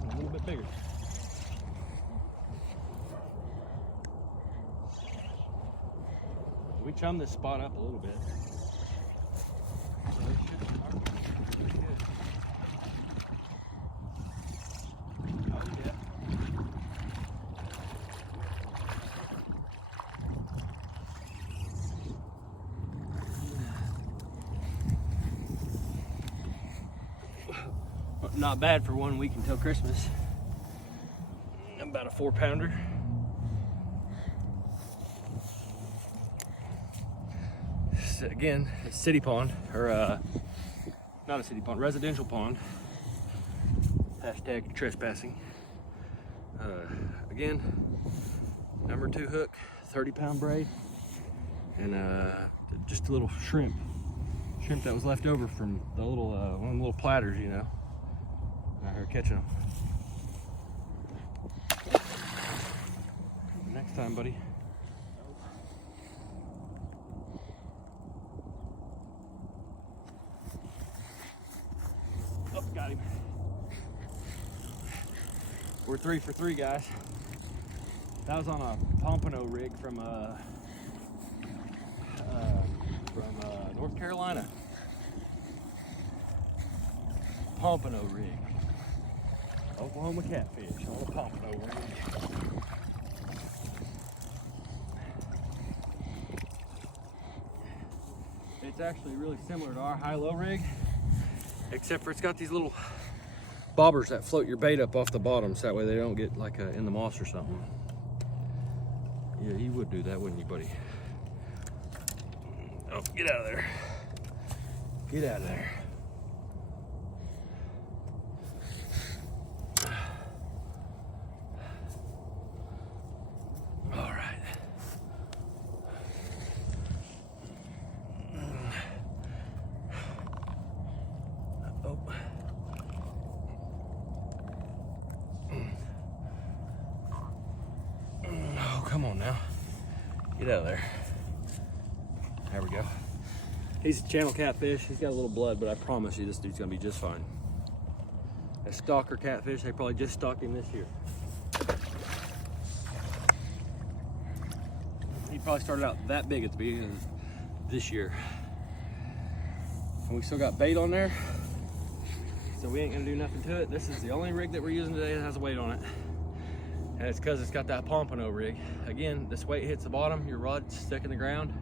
and a little bit bigger. We chummed this spot up a little bit. So it should start pretty good. Oh yeah. Not bad for 1 week until Christmas. About a 4-pounder. Again, a city pond, or not a city pond, residential pond. Hashtag trespassing. Again, number 2 hook, 30-pound braid, and just a little shrimp that was left over from the little one of the little platters, you know. Out here catching them. Next time, buddy. Oh, got him. We're 3 for 3, guys. That was on a pompano rig from North Carolina. Pompano rig. Oklahoma catfish on a pompano rig. It's actually really similar to our high-low rig, except for it's got these little bobbers that float your bait up off the bottom, so that way they don't get like in the moss or something. Yeah, you would do that, wouldn't you, buddy? Oh, get out of there. Get out of there. All right. Oh. Oh, come on now. Get out of there. There we go. He's a channel catfish. He's got a little blood, but I promise you this dude's gonna be just fine. A stalker catfish, they probably just stalked him this year. He probably started out that big at the beginning of this year. And we still got bait on there, so we ain't gonna do nothing to it. This is the only rig that we're using today that has a weight on it. And it's because it's got that pompano rig. Again, this weight hits the bottom, your rod's stuck in the ground.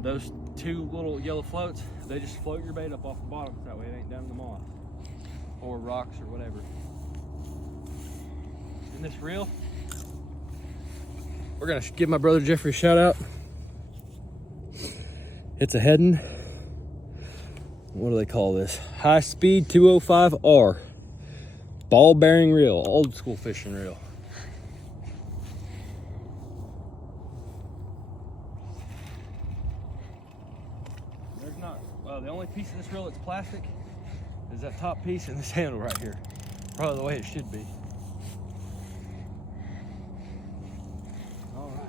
Those 2 little yellow floats, they just float your bait up off the bottom, so that way it ain't down in the moss or rocks or whatever. Isn't this real? We're gonna give my brother Jeffrey a shout out. It's a Heddon. What do they call this? High speed 205R. Ball bearing reel, old school fishing reel. There's not, the only piece of this reel that's plastic is that top piece and this handle right here. Probably the way it should be. All right.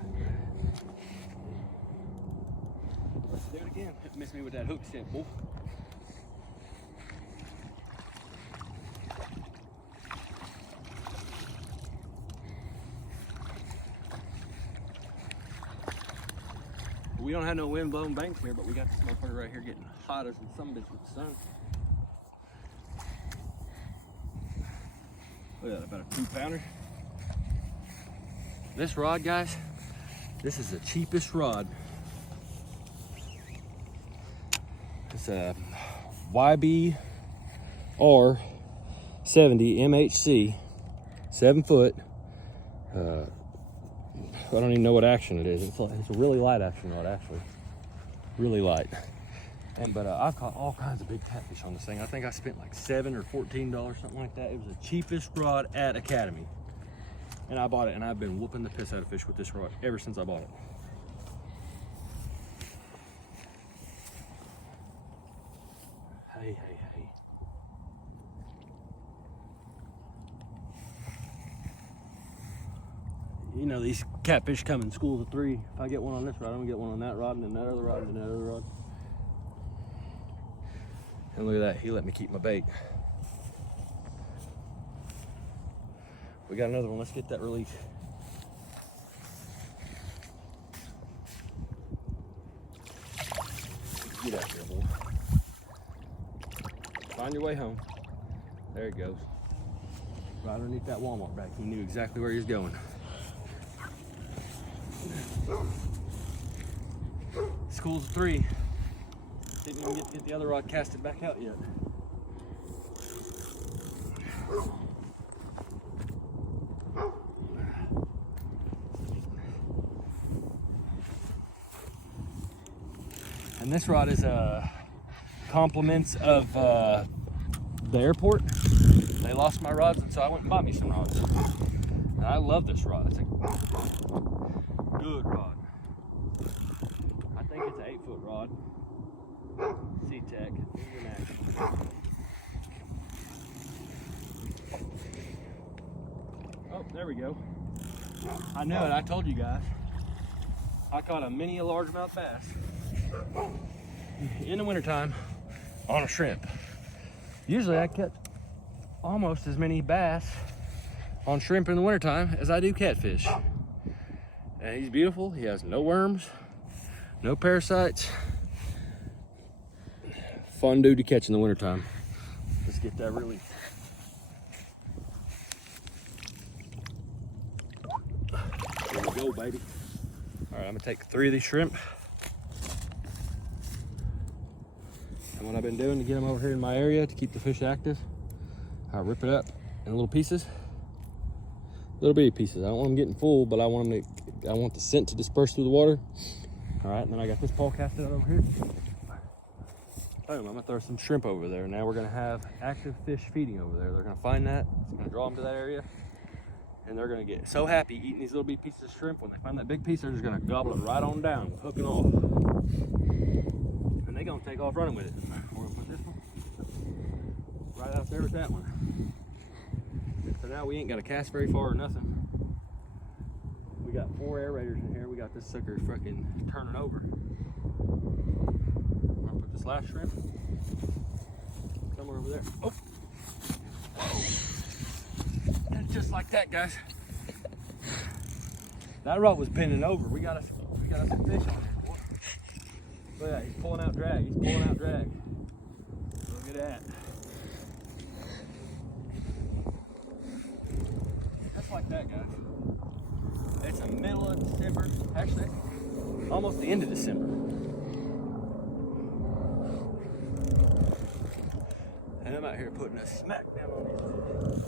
Let's do it again. Miss me with that hook set, boy. We don't have no wind blowing banks here, but we got this motherfucker right here getting hot as some bitch with the sun. Look at that, about a 2-pounder. This rod, guys, this is the cheapest rod. It's a YBR 70 MHC, 7 foot. I don't even know what action it is. It's a really light action rod, actually. Really light. But I've caught all kinds of big catfish on this thing. I think I spent like $7 or $14, something like that. It was the cheapest rod at Academy. And I bought it, and I've been whooping the piss out of fish with this rod ever since I bought it. Hey, hey, hey. You know, these catfish come in schools of 3. If I get one on this rod, I'm gonna get one on that rod, and then that other rod, and then that other rod. And look at that, he let me keep my bait. We got another one. Let's get that release. Get out there, boy. Find your way home. There it goes. Right underneath that Walmart bag. He knew exactly where he was going. School's 3. Didn't even get the other rod casted back out yet. And this rod is compliments of the airport. They lost my rods, and so I went and bought me some rods. And I love this rod. It's a good rod. I think it's an 8-foot rod. C-Tech. Oh, there we go. I knew it. I told you guys. I caught a mini largemouth bass in the wintertime on a shrimp. Usually I catch almost as many bass on shrimp in the wintertime as I do catfish. And he's beautiful. He has no worms, no parasites. Fun dude to catch in the wintertime. Let's get that release. Here we go, baby. All right, I'm gonna take 3 of these shrimp. And what I've been doing to get them over here in my area to keep the fish active, I rip it up in little pieces, little bitty pieces. I don't want them getting full, but I want the scent to disperse through the water. All right, and then I got this pole casted out over here. Boom, I'm gonna throw some shrimp over there. Now we're gonna have active fish feeding over there. They're gonna find that, it's gonna draw them to that area, and they're gonna get so happy eating these little bitty pieces of shrimp. When they find that big piece, they're just gonna gobble it right on down, hook and off. And they're gonna take off running with it. We're gonna put this one right out there with that one. So now we ain't gotta cast very far or nothing. We got 4 aerators in here. We got this sucker fucking turning over. I'm gonna put this last shrimp somewhere over there. Oh! And just like that, guys. That rod was bending over. We got some fish on here. Look at that, he's pulling out drag. He's pulling out drag. Look at that. Just like that, guys. It's the middle of December. Actually, almost the end of December. And I'm out here putting a smack down on these.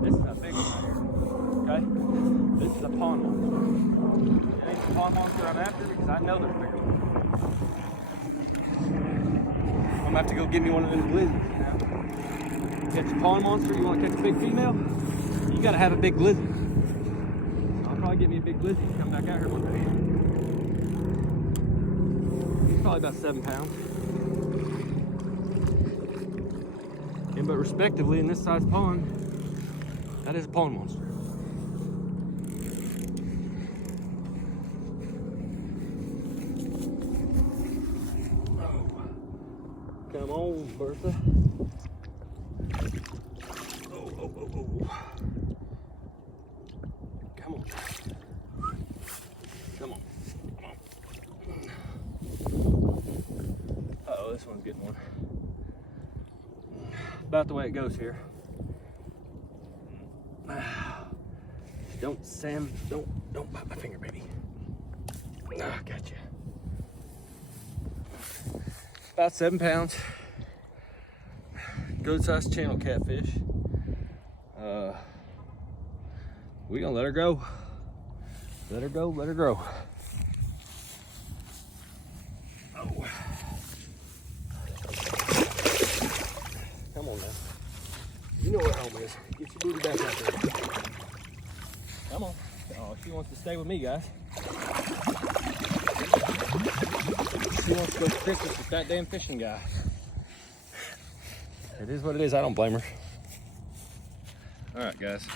This is a big one right here. Okay? This is a pond monster. It ain't the pond monster I'm after because I know there's bigger ones. I'm gonna have to go get me one of them glizzies now. Catch a pond monster, you want to catch a big female? You gotta have a big glizzy. I'll probably get me a big glizzy and come back out here one day. He's probably about 7 pounds. And but respectively, in this size pond, that is a pond monster. Come on, Bertha. Come on. Come on. Uh-oh, this one's getting one. About the way it goes here. Don't, Sam, don't bite my finger, baby. Ah, gotcha. About 7 pounds. Good sized channel catfish. We gonna let her go. Let her go, let her grow. Oh. Come on now. You know where home is. Get your booty back out there. Come on. Oh, she wants to stay with me, guys. She wants to go to Christmas with that damn fishing guy. It is what it is. I don't blame her. All right, guys.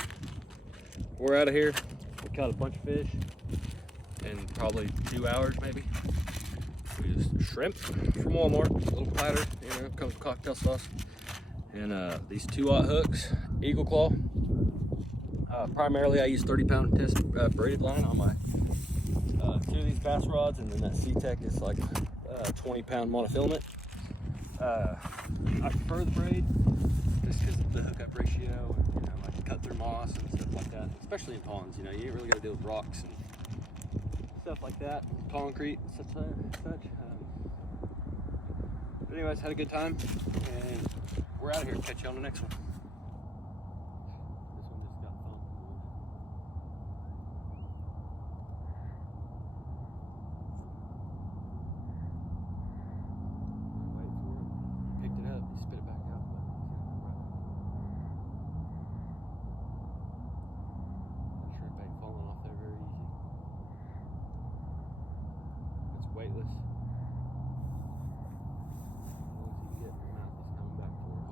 We're out of here. We caught a bunch of fish in probably 2 hours, maybe. used shrimp from Walmart, a little platter, you know, comes with cocktail sauce. And these 2/0 hooks, Eagle Claw. Primarily I use 30-pound test braided line on my 2 of these bass rods, and then that C-Tech is like 20-pound monofilament. I prefer the braid just because of the hookup ratio, and, you know, I can cut through moss and stuff like that, especially in ponds. You know, you ain't really got to deal with rocks and stuff like that, concrete and such. But anyways, had a good time, and we're out of here. Catch you on the next one. This one just got thumped. Wait for it. Picked it up. He spit it back out. But shrimp ain't falling off there very easy. It's weightless.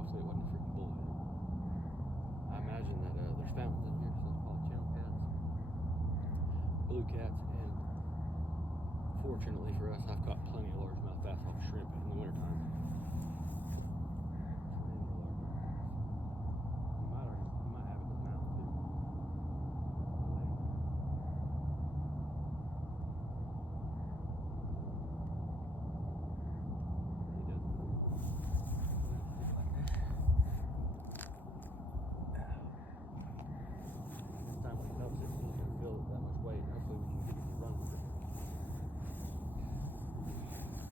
Hopefully it wasn't a freaking bullet. I imagine that there's fountains in here, so it's probably channel cats, blue cats, and fortunately for us, I've caught plenty of largemouth bass off shrimp in the wintertime.